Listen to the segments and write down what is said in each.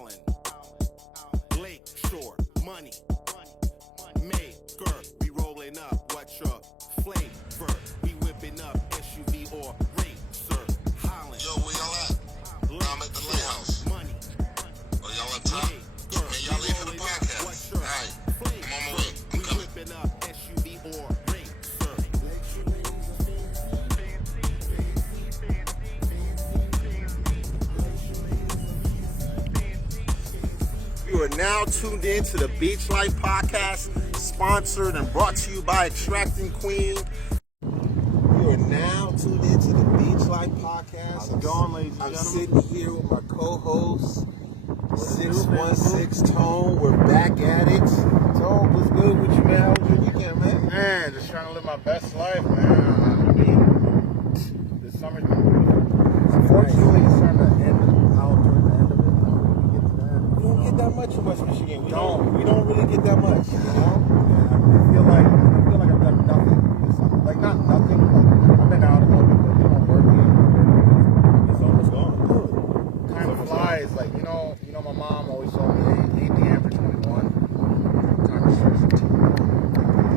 Holland, Lake Shore, money, maker. We rolling up, what's your flavor? We whipping up SUV or racer. Holland. Yo, where y'all at? I'm at the lighthouse. Money. Oh, y'all up top? Man, y'all late for the podcast. All right, I'm on my way. I'm coming. Whipping up SUV or racer. You are now tuned in to the Beach Life Podcast, sponsored and brought to you by Attracting Queen. You are now tuned in to the Beach Life Podcast. How's it going, ladies and I'm gentlemen? sitting here with my co-host, 616 Tone. We're back at it. Tone, what's good with you, man? How was your weekend, man? Man, just trying to live my best life, man. I mean, this summer's been beautiful. Unfortunately, it's starting to end out towards the end of it. We get to that. We don't get that much in West Michigan. We Don't. don't really get that much, you know? I feel like I've done nothing this summer. Like, not nothing. Like, I've been out a little bit, but, working. It's almost gone. Time flies. Like, you know, my mom always told me, hey, ain't the end for 21. Time to start some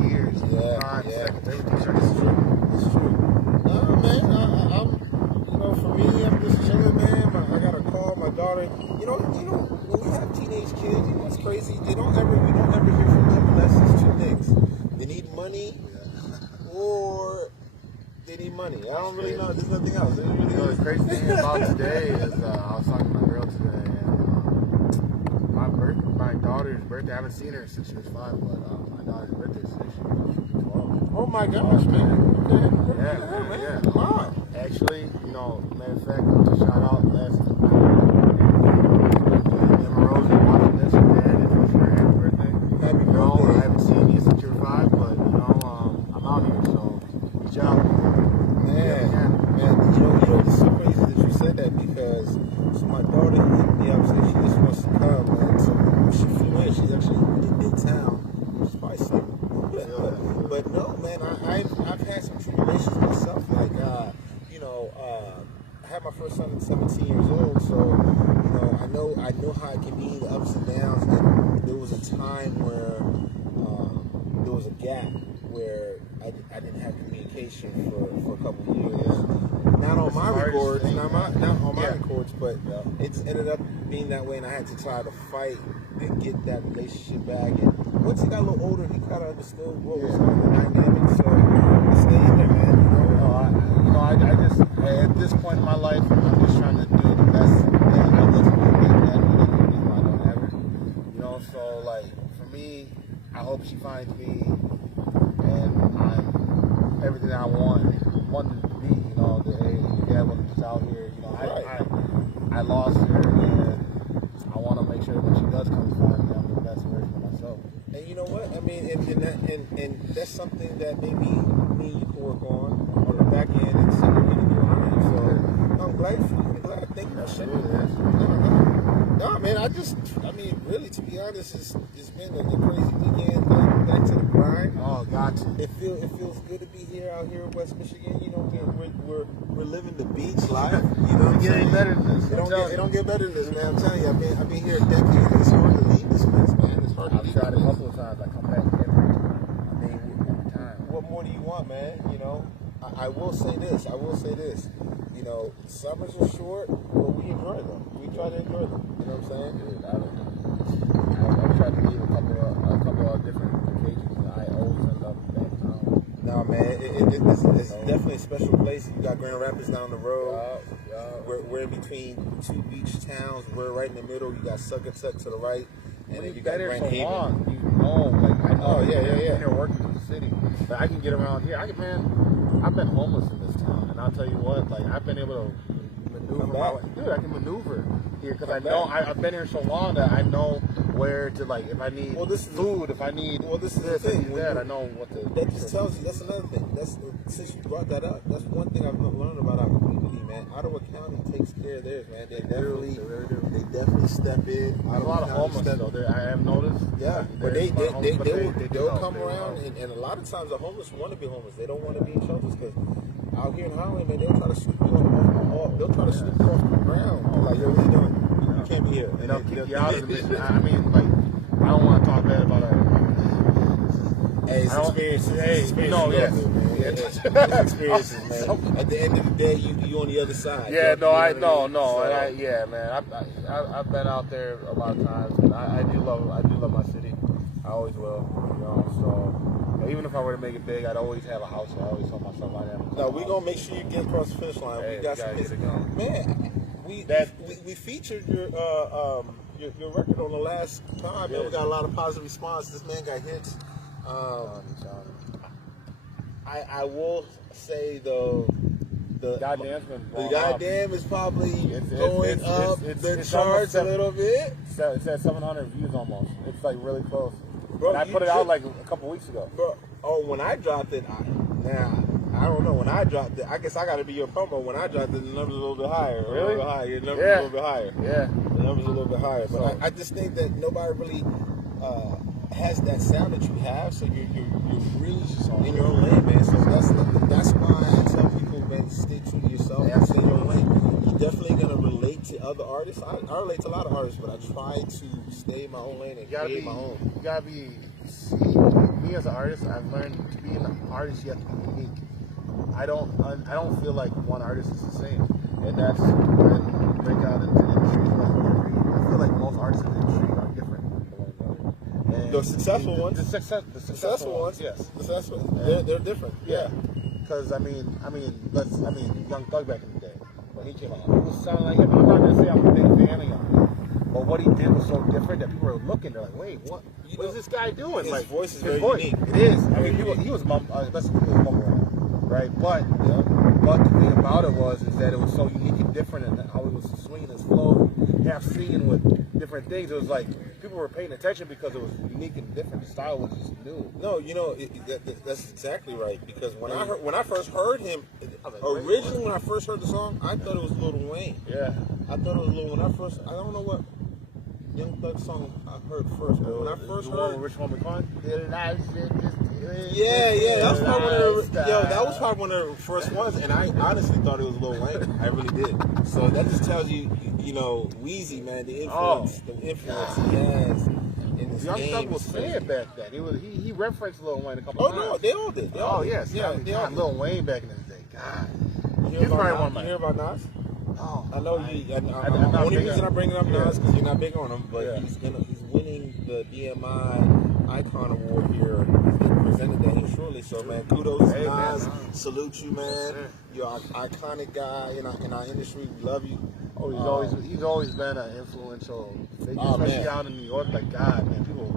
years. Yeah, Time, yeah. seconds, everything starts to slip. It's true. No, man, I'm, for me, I'm just chilling, man. I got a call, my daughter. You know, when we have teenage kids, you know what's crazy? We don't ever hear from them unless it's two things. They need money, or they need money. I don't really know. There's nothing else. They really The crazy thing about today is I was talking to my girl today, and my daughter's birthday, I haven't seen her since she was 5, but my daughter's birthday today, she should be 12. Oh my gosh, man. Okay. Yeah. Come on. Actually, matter of fact, shout out last Emma Rose and watching this your dad and wish her happy birthday. Happy No, birthday. I haven't seen you since you were 5, but I'm out here, so reach out. Man, you know, it's so crazy that you said that because so my daughter hit me up saying she just wants to come, and so she flew in. She's actually in town. She's probably sick. But no, man, I've had some tribulations myself. Like, I had my first son at 17 years old, so I know how it can be, the ups and downs. And there was a time where there was a gap where I didn't have communication for a couple of years. Not on my records, not on my records, but it's ended up being that way, and I had to try to fight to get that relationship back. And once he got a little older, he kind of understood what was going on, the dynamic. So I stayed there, man. I just at this point in my life, I'm just trying to do the best that I was going to get. That's the reason why I don't have her. So like for me, I hope she finds me, and I'm everything I wanted to be. The dad wasn't just out here. I lost her, and I want to make sure when she does come to find me, I'm the best version of myself. And you know what? I mean, and that's something that maybe me and you can work on the back end and see what we can do on it. So I'm glad for you. I'm glad. Thank you for sharing that. No, man, really, to be honest, it's been a crazy weekend. Back to the grind. Oh, gotcha. It feels good to be out here in West Michigan. We're living the beach life. It ain't better than this. It don't get better than this, man. I'm telling you, I've been here a decade. It's hard to leave this place, man. It's hard to I've leave. tried a couple of times. I come back every time. What more do you want, man? I will say this. Summers are short, but we enjoy them. We try to enjoy them. You know what I'm saying? Dude, I've tried to leave a couple of different occasions, and I always end up back home. No, man, it's definitely a special place. You got Grand Rapids down the road. We're in between two beach towns. We're right in the middle. You got Succotuck to the right, and then you got Grand Haven. I know. Yeah. I've been here working in the city, but I can get around here. I've been homeless in this town, and I'll tell you what, I've been able to maneuver my way. Dude, I can maneuver here because I've been here so long that I know where to, if I need food, if I need this is this, the thing. I need that, I know what to. That just tells you. That's another thing. Since you brought that up, that's one thing I've learned about our community, man. Ottawa County takes care of theirs, man. They definitely step in. There's a lot of homeless though. I have noticed. Yeah, but they'll come around, well. and a lot of times the homeless want to be homeless. They don't want to be in shelters because out here in Holland, man, they'll try to scoop you off the ground. Like, yo, what are you doing? You can't be here. And they'll kick you out of the mission. I mean, like, I don't want to talk bad about our. Hey, it's experiences. Hey, experiences. No, yes. It's experiences, man. At the end of the day, you on the other side. Yeah, no, you know no. So, Yeah, man. I've been out there a lot of times, and I do love my city. I always will. You know, so even if I were to make it big, I'd always have a house. I always told myself I have. No, we're gonna make sure you get across the finish line. Hey, we got some hits. Man, we featured your record on the last time. Man, we got a lot of positive response. This man got hits. I will say though, the goddamn is probably going up the charts a little bit. It's at 700 views almost. It's like really close. Bro, and I put it out like a couple weeks ago. Bro, when I dropped it, I don't know. When I dropped it, I guess I got to be your promo. When I dropped it, the number's a little bit higher. Really? A little bit higher. Your number's a little bit higher. Yeah. The number's a little bit higher. But I just think that nobody really has that sound that you have. So you're really in your own lane, man. So that's why I tell people, man, stay true to yourself and stay in your own lane. You're definitely gonna relate to other artists. I relate to a lot of artists, but I try to stay in my own lane and create my own. You gotta be. See, me as an artist, I've learned to be an artist. You have to be unique. I don't feel like one artist is the same, and that's when you break out into industries like every. I feel like most artists in the industry are different from one another. And the successful ones, the successful ones, yes, successful. They're different. Yeah, because I mean, Young Thug back in the day when he came out, he was sounding like him. I'm not gonna say I'm a big fan of Young. But what he did was so different that people were looking. They're like, "Wait, what is this guy doing?" His like, voice is very unique. It is. I mean, he was let's say he was mumble, right? But the thing about it is that it was so unique and different, and how he was swinging his flow, half singing with different things. It was like people were paying attention because it was unique and different. The style was just new. No, that's exactly right. Because when I first heard him, originally when I first heard the song, I thought it was Lil Wayne. Yeah, I thought it was Lil. When I don't know what Young Thug song I heard first, but when I first heard Rich Homie Con, that was probably one of the first ones, and I honestly thought it was Lil Wayne. I really did. So that just tells you, Weezy, man, the influence he has in this Young game. Thug was saying back then. He referenced Lil Wayne a couple times. Oh no, they all did. Yes, yeah, they all did. Lil Wayne back in his day. God, you hear about Nas? Oh, I know the only reason I'm bringing up Nas because you're not big on him, but he's winning the BMI Icon Award here. He's getting presented that here shortly. So man, kudos to Nas. Salute you, man. You're an iconic guy in our industry. We love you. Oh, he's always been an influential figure, especially out in New York. Like God, man, people.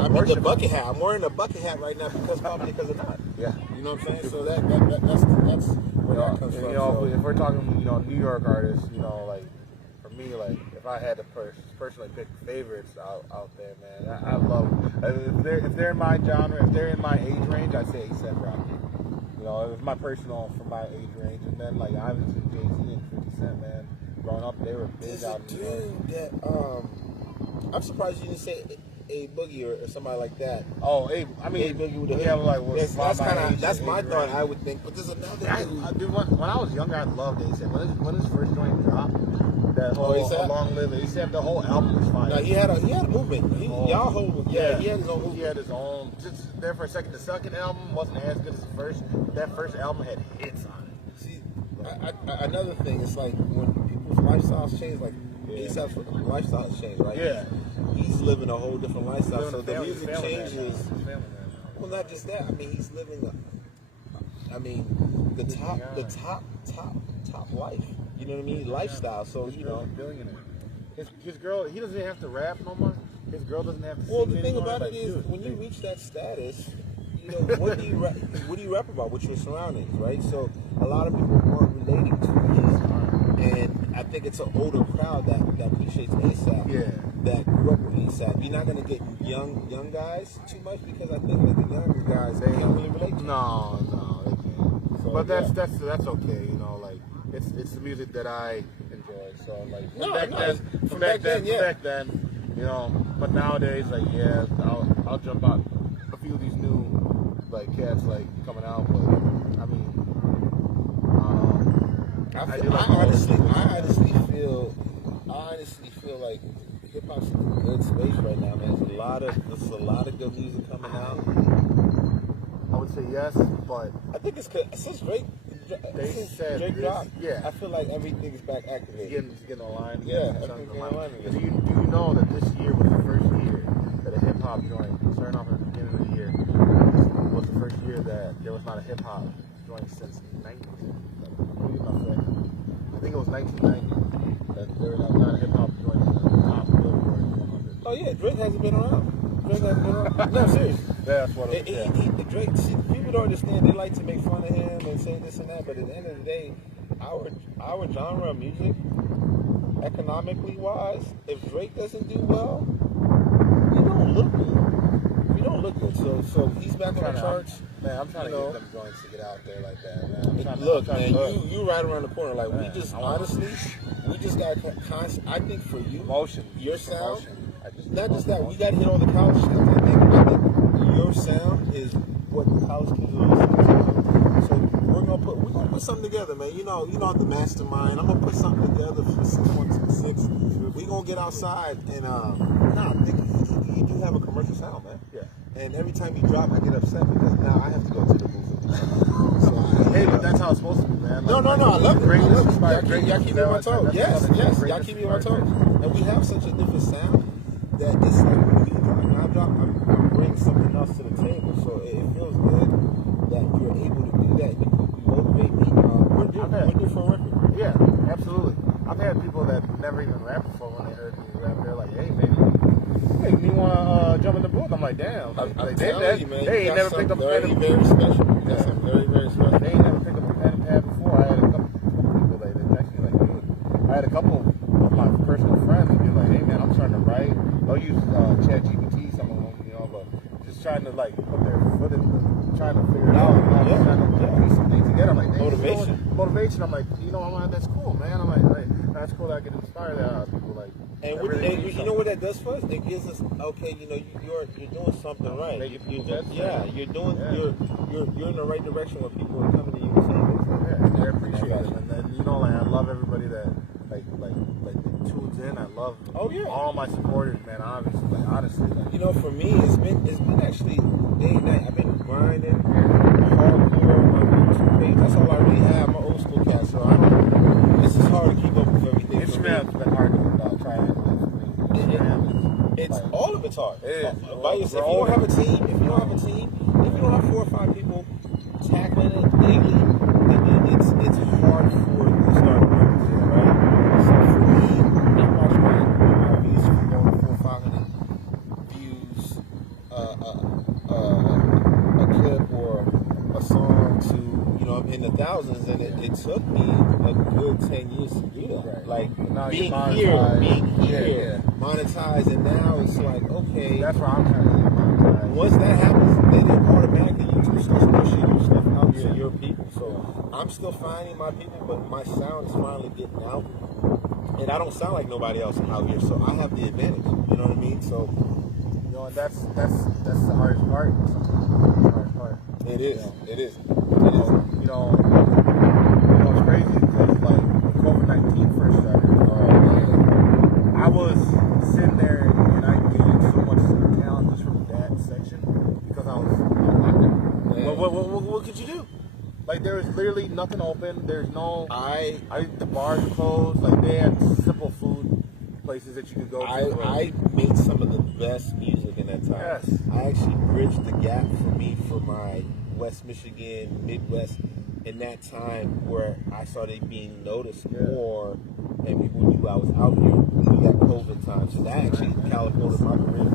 I'm in the bucket hat. I'm wearing a bucket hat right now because of Nas. Yeah, you know what I'm saying. So that's where that comes from. If we're talking, New York artists, like for me, like if I had to personally pick favorites out there, man, I love if they're in my genre, if they're in my age range, I'd say A$AP Rocky. It's my personal from my age range, and then like obviously Jay-Z and 50 Cent, man. Growing up, they were big out in New York. I'm surprised you didn't say A Boogie or somebody like that. Oh, A Boogie would have like that's my thought. I would think, but there's another. When I was younger, I loved A$AP. When his first joint dropped, that whole Long Live A$AP, the whole album was fire. No, he had a movement. He had his own movement. He had his own. Just there for a second. The second album wasn't as good as the first. That first album had hits on it. See, another thing, it's like when people's lifestyles change, like A$AP's lifestyle has changed, right? Yeah. He's living a whole different lifestyle, so the music changes. Well, not just that. I mean, he's living the top life. You know what I mean? Lifestyle. So billionaire. His girl, he doesn't have to rap no more. His girl doesn't have to. Well, the thing about it is, when you reach that status, what do you rap about? What's your surroundings, right? So a lot of people weren't relating to him, and I think it's an older crowd that appreciates A$AP. Yeah. That grew up with A$AP. You're not gonna get young guys too much because I think that the younger guys they can't really relate to him. No, they can't. So, but that's okay. Like it's the music that I enjoy. So like from back then. But nowadays, like I'll jump out a few of these new like cats like coming out, but I mean, I honestly feel honestly feel like hip hop's in a good space right now, man. There's a lot of good music coming out. I would say yes, but I think it's good. Since Drake said Drake this, dropped, yeah. I feel like everything is back activated. He's getting online. Yeah, He's I think getting online again. Do you know that this year was the first year that a hip hop joint, starting off at the beginning of the year, was the first year that there was not a hip hop joint since 90. I think it was 1990 that there was not a hip hop joint in the top Billboard 100. Oh yeah, Drake hasn't been around. Drake hasn't been around. No, seriously. That's what it was. Drake, see, people don't understand. They like to make fun of him and say this and that, but at the end of the day, our genre of music, economically wise, if Drake doesn't do well, we don't look good. We don't look good. So he's back on the charts. I'm trying to get them joints to get out there like that, man. You right around the corner. Like we just honestly, we just got constant. I think for you, your sound. Not just that, we got to hit all the college shit. I think your sound is what the college kids are listening to. So we're gonna put something together, man. You know the mastermind. I'm gonna put something together for 6126. We gonna get outside and nigga, you do have a commercial sound, man. Yeah. And every time you drop, I get upset because now I have to go to the booth. Hey, but that's how it's supposed to be, man. No, I love it. Y'all keep me on my toes. toes. Yes, y'all keep me on my toes. And we have such a different sound that it's like when you drop, when I drop, I'm bringing something else to the table. So it feels good that you're able to do that. You motivate me. We're due for a record. Yeah, absolutely. I've had people that never even rapped before when they heard me rap. They're like, hey, you want to jump in the booth? I'm like, damn. I'm like, telling you, man. They ain't never picked up a pen. Very special. That's something very, very special. They ain't never picked up a pen and pad before. I had a couple people that actually like, dude. I had a couple of my personal friends that be like, hey, man, I'm starting to write. They'll use ChatGPT, some of them, but just trying to like put their foot in trying to figure it out. Trying to piece some things together. I'm like, motivation. I'm like, that's cool, man. I'm like, that's cool that I get inspired out of people. Like, and you know what that does for us? It gives us, okay, you're doing something right. You're in the right direction when people are coming to you and saying this. Yeah, they're appreciative, and then I love everybody that like tunes in. I love all my supporters, man. Obviously, honestly, for me, it's been actually day and night. I've been grinding hardcore on YouTube page. That's all I really have. I'm an old school cat, so this is hard to keep up with everything. Instagram's been hard to try and it's all of it's hard. By yourself. If you don't have a team, if you don't have 4 or 5 people tackling it daily, then it's hard for you to start doing, right? So for me, I watch my views from going to 400 or 500 views, a clip or a song to in the thousands, and it took me a good 10 years to do that. Right. Like now being monetized. here, monetized, and now it's like, okay, that's where I'm trying to get monetized. Once that happens, then automatically YouTube starts pushing your stuff out to your people. So I'm still finding my people, but my sound is finally getting out, and I don't sound like nobody else out here, so I have the advantage. You know what I mean? So, and that's the hardest part. The hardest part. It is. It's crazy because like when COVID-19 first started, I was sitting there and I gained so much talent just from that section because I was what could you do? Like there was literally nothing open. There's no the bars were closed. Like they had simple food places that you could go to. I made some of the best music in that time. Yes. I actually bridged the gap for my West Michigan, Midwest, in that time where I started being noticed more and people knew I was out here through that COVID time. So that actually catapulted my career.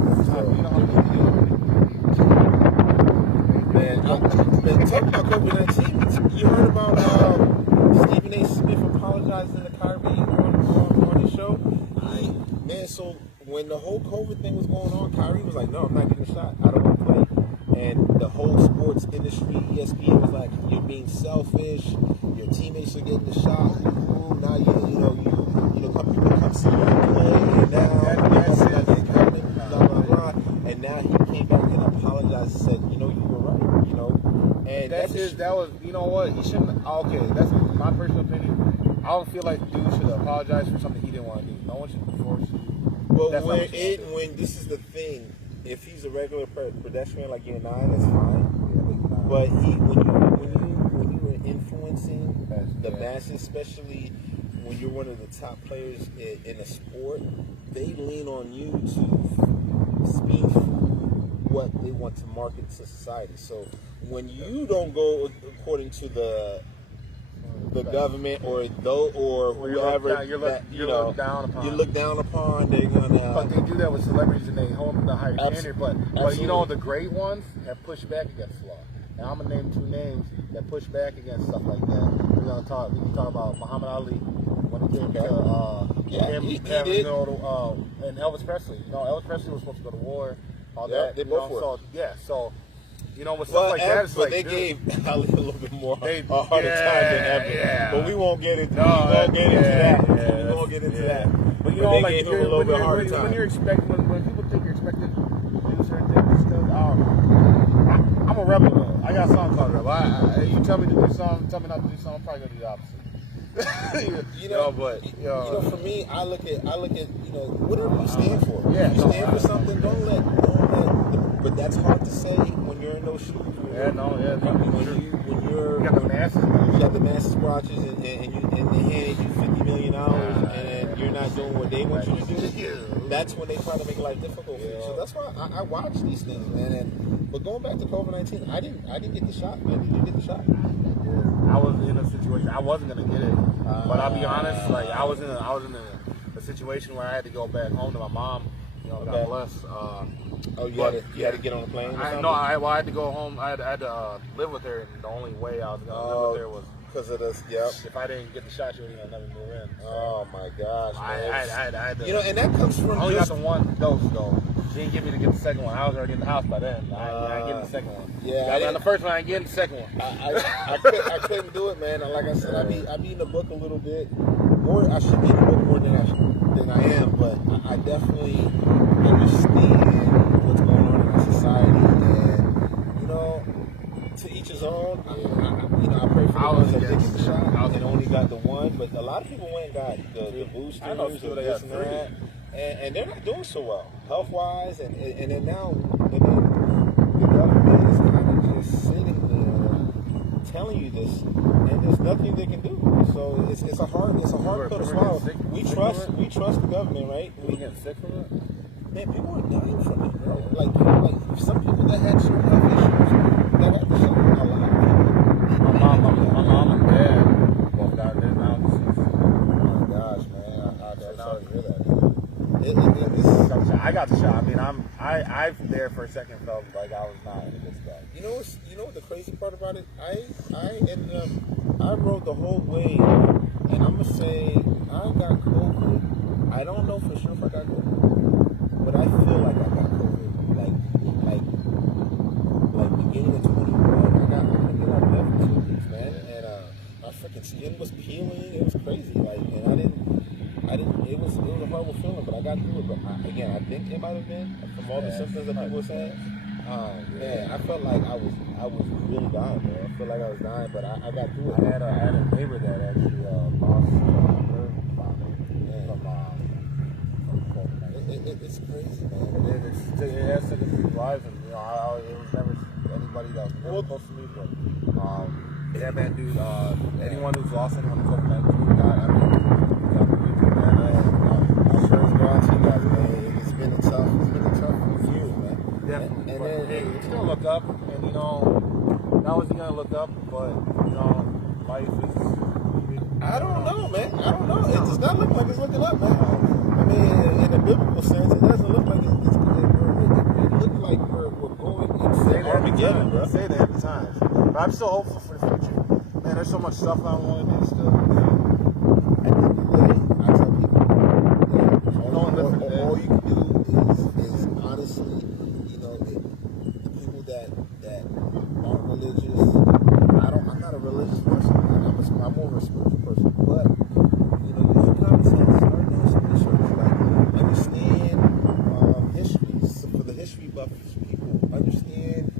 Man, talking about COVID-19, you heard about Stephen A. Smith apologizing to Kyrie on his show? Man, so when the whole COVID thing was going on, Kyrie was like, no, I'm not getting a shot. I don't want to play. And the whole sports industry, ESPN was like, you're being selfish. Your teammates are getting the shot. Ooh, now you people come see you play. And now that's it. Blah blah blah. And now he came back and apologized and said, you were right. And that was, you know what? He shouldn't. Okay, that's my personal opinion. I don't feel like dude should to apologize for something he didn't want to do. No one should force you. Well, That's not what you do. when this is the thing, if he's a regular pedestrian like you and I, that's fine. But when you are influencing the masses, especially when you're one of the top players in a sport, they lean on you to speak what they want to market to society. So when you don't go according to the government or whoever you look down upon. You look down upon. They're gonna. But they do that with celebrities and they hold them to a higher standard. But absolutely. you know, the great ones have pushed back against law. And I'm gonna name 2 names that push back against stuff like that. We can talk about Muhammad Ali when it came to he having, did. you know, and Elvis Presley. You know, Elvis Presley was supposed to go to war. All Yeah, that. they you both know, were. So yeah, so. You know, with stuff like that, it's but like, they dude, gave Ali a little bit more They- a harder time than ever. yeah. But we won't get into No, that. yeah, We won't get into that. But you But know, they like gave him a little bit harder when time. you're expecting, when people think you're expected to do certain things, because I'm a rebel though. I got a song called Rebel. You tell me to do something, tell me not to do something, I'm probably gonna do the opposite. You know, for me, I look at whatever you stand for. Yeah, you stand for something. Don't let. But that's hard to say when you're in those shoes. When you're You got the masses. You got the masses watches and they hand you $50 million and you're not doing what they want you to do. That's when they try to make life difficult for you. So that's why I watch these things, man. But going back to COVID-19, I didn't get the shot, man. Did you get the shot? I was in a situation I wasn't gonna get it, but I'll be honest, like I was in a situation where I had to go back home to my mom. You know, God bless. You had to get on a plane? I had to go home. I had to live with her, and the only way I was gonna live with her was because of this. Yep. If I didn't get the shot, she would never move in. Oh my gosh, man. I had to, and that comes from I only got the 1 dose though. She didn't get me to get the second one. I was already in the house by then. I ain't getting the second one. Yeah, I got the first one. I ain't getting the second one. I couldn't do it, man. Like I said, I be in the book a little bit more. I should be in the book more than I am, but I definitely understand what's going on in our society, and to each his own. I pray for the ones that did get the shot and only got the one, but a lot of people went and got the boosters and this and that. And they're not doing so well health-wise, and then now the government is kind of just sitting there telling you this, and there's nothing they can do. So it's a hard pill to swallow. We trust the government, right? We getting sick from it. Man, people are dying from it, bro. Like some people that had certain health issues that had to shut a lot of people. My mom and dad both got it now. Oh my gosh, man! I'm so sorry to hear that. I got the shot. I mean, I there for a second felt like I was not in a good spot. You know what the crazy part about it? I ended up, I rode the whole way, and I'm gonna say I got COVID. I don't know for sure if I got COVID, but I feel like I got COVID. Like beginning of 21, I got 2 weeks, man, and my freaking skin was peeling. It was crazy. And I didn't. It was a horrible feeling, but I got through it. But I think it might have been from all the symptoms that people were saying. Man, I felt like I was really dying, bro. I feel like I was dying, but I got through it. I had a neighbor that actually lost her father from COVID-19. It's crazy, man. It has taken people's lives, and it was never anybody that was really close to me, but yeah, man, dude. Anyone who's lost anyone to COVID-19, I'm sure it's going to you guys, man. It's been a tough few, man. Definitely. And then he's gonna look up, and not only is he gonna look up, but life is. I don't know, man. I don't know. It does not look like it's looking up, man. I mean, in the biblical sense, it doesn't look like it looks like we're going into Armageddon, bro. Say that every time. But I'm still hopeful for the future. Man, there's so much stuff I want to do still. At the end of the day, I tell people, all you can do is honestly, the people that aren't religious. I'm not a religious person. I'm more of a spiritual person. But use your common sense. Start doing some research. Understand history. For the history buff people, understand.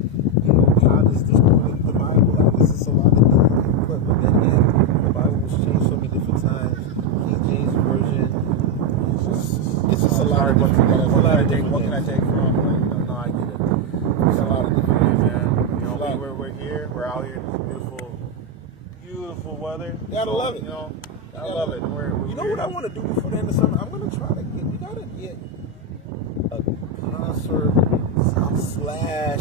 How does this go into the Bible? Is this a lot of new? But then again, the Bible was changed so many different times. King James I take? What can I take from? Like, no, I get it. It's a lot of different things, man. You know, we're here. We're out here in this beautiful weather. You gotta love it. You know, I love it. You know what I want to do before the end of summer? I'm gonna try to get. We gotta get a concert slash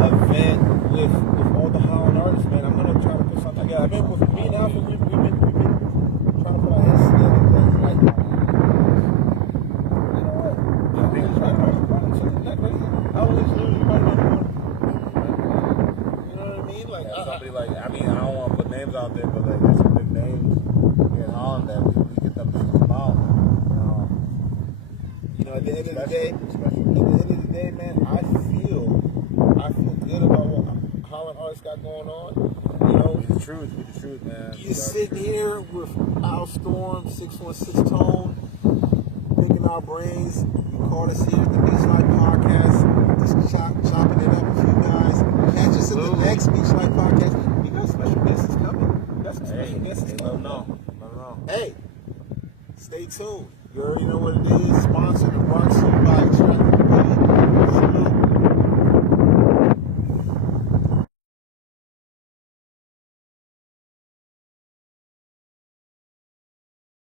event with all the Holland artists, man. I'm gonna try to put something together. I mean, with me and Alfred, we've been trying to put our heads together. Like, you know what? I think it's right around something that crazy. I always literally right around the corner. You know what I mean? Like, somebody like, I mean, I don't want to put names out there, but like, there's some big names in Holland that we get them to come out. You know, at the end of the day, man, I feel good about what Holland artists got going on. You know, Be the truth, man. you sitting here with Al Storm, 616 Tone, picking our brains. You caught us here at the Beachlight Podcast, just chopping it up with you guys. Catch us at the next Beachlight Podcast. We got special guests coming. We got some special guests coming. No. Hey, stay tuned. You already know what it is. Sponsored and brought to you by Track